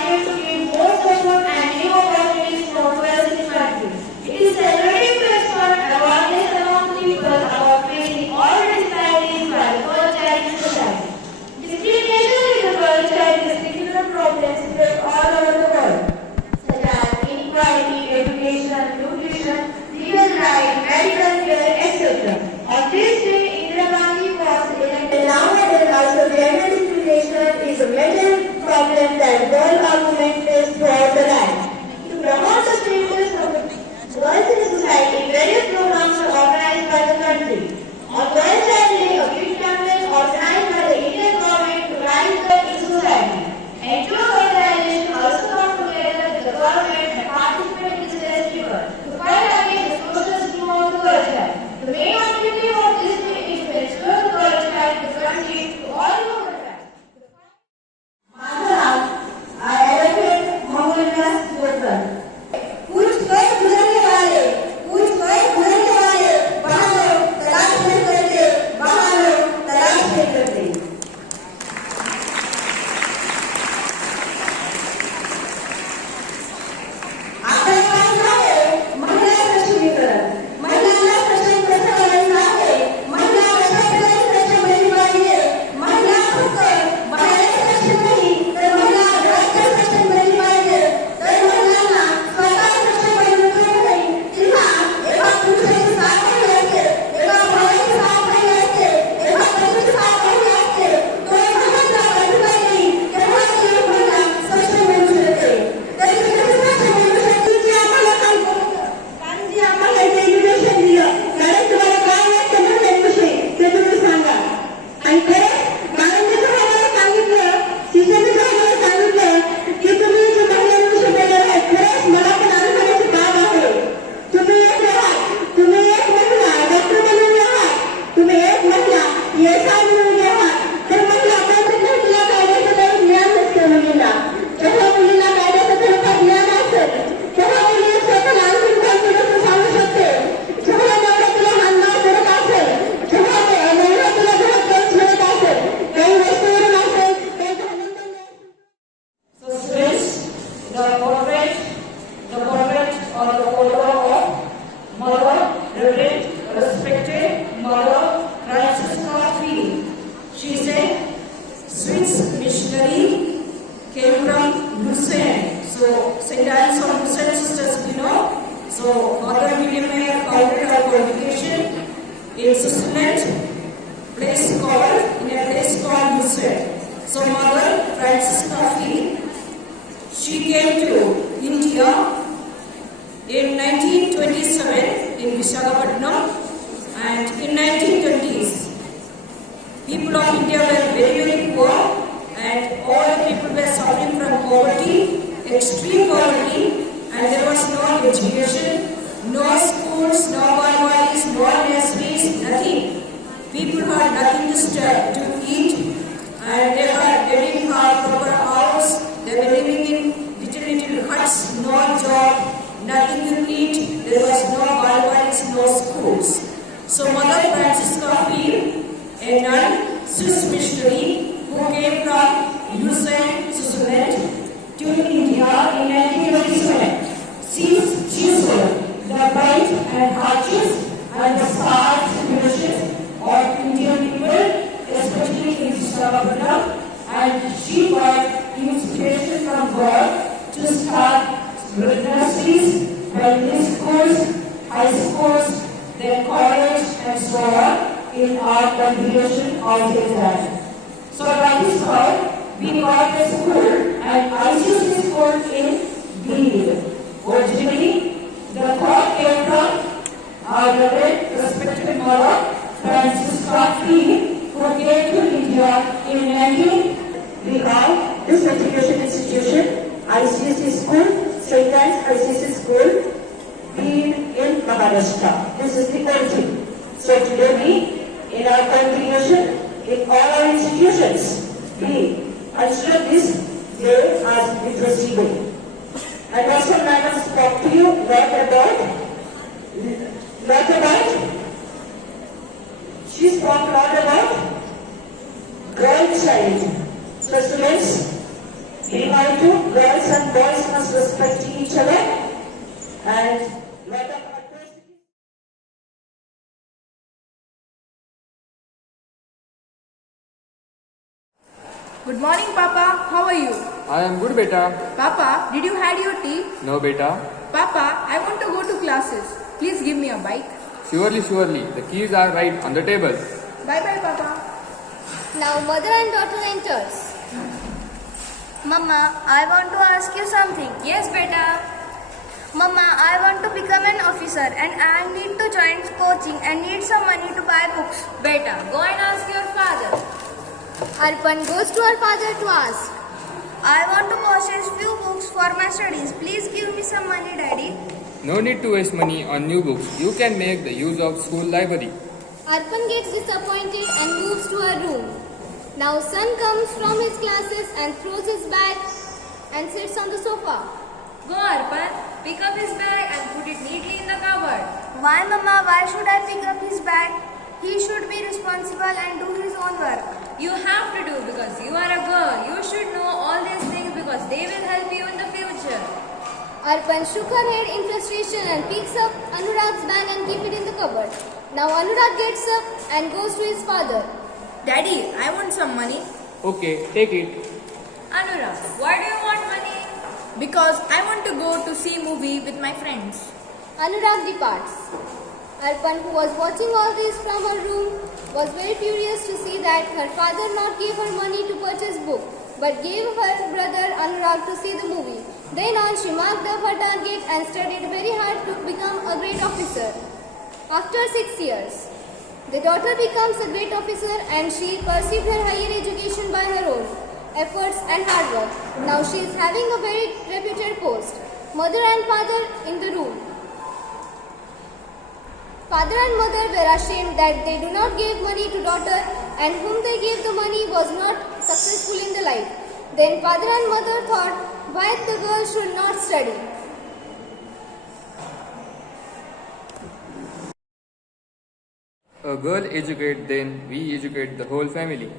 targeted to give more support and new opportunities for 12th countries. It is celebrating to expand awareness among people about facing all disparities while apologizing to society. Discrimination is a culture is particular problems spread all over the world, such as inequality, education, nutrition, legal rights, medical care, etc. On this day, Indira Gandhi was elected. Nowadays, also gender discrimination is a major problem that world government faces throughout the life. To promote the status of the girls in society, various programs are organized by the country. On Girls' Child Day, a big campaign organized by the Indian government to rise girls in society. NGO organizations also come together with the government and participate in this festival to fight against the social stigma of the girl child. The main objective of this day is to ensure the girl child in the country to all over the world. Madhav, I elected Mohammed Jodhpur. कुछ कोई गुजरने वाले बहानों तलाश नहीं करते, बहानों तलाश नहीं करते. She's talked a lot about girl child. So students, we Number 2, girls and boys must respect each other and let us. Good morning, Papa. How are you? I am good, beta. Papa, did you had your tea? No, beta. Papa, I want to go to classes. Please give me a bike. Surely, surely. The keys are right on the table. Bye-bye, Papa. Now mother and daughter enters. Mama, I want to ask you something. Yes, beta. Mama, I want to become an officer and I need to join coaching and need some money to buy books. Beta, go and ask your father. Arpan goes to her father to ask. I want to purchase few books for my studies. Please give me some money, Daddy. No need to waste money on new books. You can make the use of school library. Arpan gets disappointed and moves to her room. Now son comes from his classes and throws his bag and sits on the sofa. Go Arpan, pick up his bag and put it neatly in the cupboard. Why, Mama? Why should I pick up his bag? He should be responsible and do his own work. You have to do because you are a girl. You should know all these things because they will help you in the future. Arpan shook her head in frustration and picks up Anurag's bag and keep it in the cupboard. Now Anurag gets up and goes to his father. Daddy, I want some money Okay, take it. Anurag, why do you want money? because I want to go to see movie with my friends. Anurag departs. Arpan, who was watching all this from her room, was very furious to see that her father not gave her money to purchase book, but gave her brother Anurag to see the movie. Then on, she marked up her target and studied very hard to become a great officer. After 6 years, the daughter becomes a great officer and she pursued her higher education by her own efforts and hard work. Now she is having a very reputed post. Mother and father in the room. Father and mother were ashamed that they do not give money to daughter and whom they gave the money was not successful in the life. Then father and mother thought why the girl should not study. A girl educate, then we educate the whole family.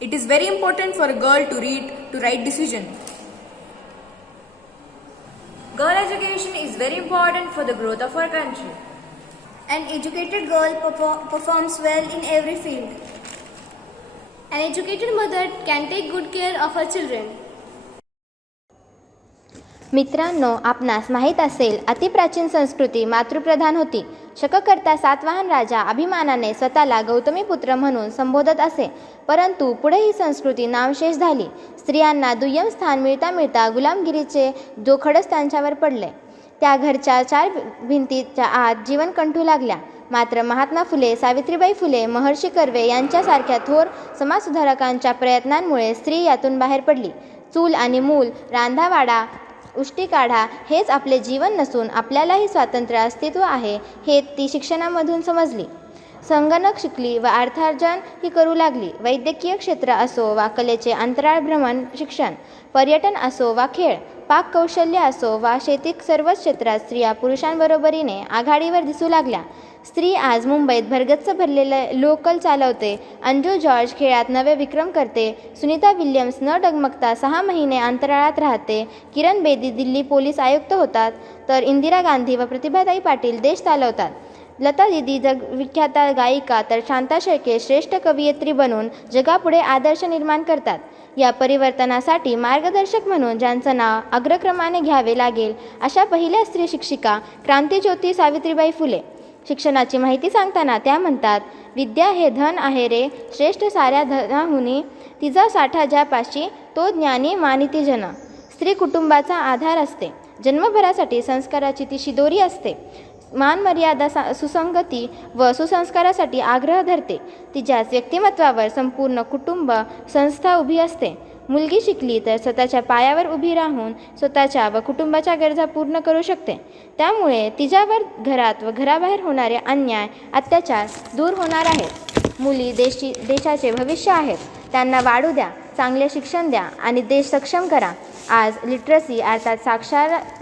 It is very important for a girl to read to write decision. Girl education is very important for the growth of our country. An educated girl performs well in every field. An educated mother can take good care of her children. मित्रांनो, आपणास माहीत असेल अतिप्राचीन संस्कृती मातृप्रधान होती. शककर्ता सातवाहन राजा अभिमानाने स्वतःला गौतमीपुत्र म्हणून संबोधत असे. परंतु पुढे ही संस्कृती नामशेष झाली. स्त्रियांना दुय्यम स्थान मिळता मिळता गुलामगिरीचे जोखडच त्यांच्यावर पडले. त्या घरच्या 4 भिंतीच्या आत जीवन कंठू लागल्या. मात्र महात्मा फुले, सावित्रीबाई फुले, महर्षी कर्वे यांच्यासारख्या थोर समाजसुधारकांच्या प्रयत्नांमुळे स्त्री यातून बाहेर पडली. चूल आणि मूल, रांधावाडा, उष्टी काढा हेच आपले जीवन नसून आपल्यालाही स्वातंत्र्य अस्तित्व आहे हे ती शिक्षणामधून समजली. संगणक शिकली व अर्थार्जन ही करू लागली. वैद्यकीय क्षेत्र असो वा कलेचे अंतराळ भ्रमण शिक्षण, पर्यटन असो वा खेळ, पाककौशल्य असो वा शेती, सर्वच क्षेत्रात स्त्रिया पुरुषांबरोबरीने आघाडीवर दिसू लागल्या. स्त्री आज मुंबईत भरगच्च भरलेले लोकल चालवते. अंजू जॉर्ज खेळात नवे विक्रम करते. सुनीता विल्यम्स न डगमगता 6 महिने अंतराळात राहते. किरण बेदी दिल्ली पोलीस आयुक्त होतात, तर इंदिरा गांधी व प्रतिभाताई पाटील देश चालवतात. लता दीदी जगविख्यात गायिका तर शांता शेळके श्रेष्ठ कवयित्री बनून जगापुढे आदर्श निर्माण करतात. या परिवर्तनासाठी मार्गदर्शक म्हणून ज्यांचं नाव अग्रक्रमाने घ्यावे लागेल अशा पहिल्या स्त्री शिक्षिका क्रांतिज्योती सावित्रीबाई फुले. शिक्षणाची माहिती सांगताना त्या म्हणतात, विद्या हे धन आहे रे श्रेष्ठ साऱ्या धनाहुनी, तिचा साठा ज्यापाशी तो ज्ञानी मानिती जन. स्त्री कुटुंबाचा आधार असते. जन्मभरासाठी संस्काराची ती शिदोरी असते. मान मर्यादा सुसंगती व सुसंस्कारासाठी आग्रह धरते. तिच्याच व्यक्तिमत्वावर संपूर्ण कुटुंब संस्था उभी असते. मुलगी शिकली तर स्वतःच्या पायावर उभी राहून स्वतःच्या व कुटुंबाच्या गरजा पूर्ण करू शकते. त्यामुळे तिच्यावर घरात व घराबाहेर होणारे अन्याय अत्याचार दूर होणार आहेत. मुली देशाचे भविष्य आहेत. त्यांना वाढू द्या, चांगले शिक्षण द्या आणि देश सक्षम करा. आज लिटरसी अर्थात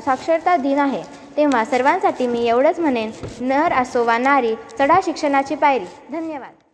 साक्षरता दिन आहे. तेव्हा सर्वांसाठी मी एवढंच म्हणेन, नर असो वा नारी, चढा शिक्षणाची पायरी. धन्यवाद.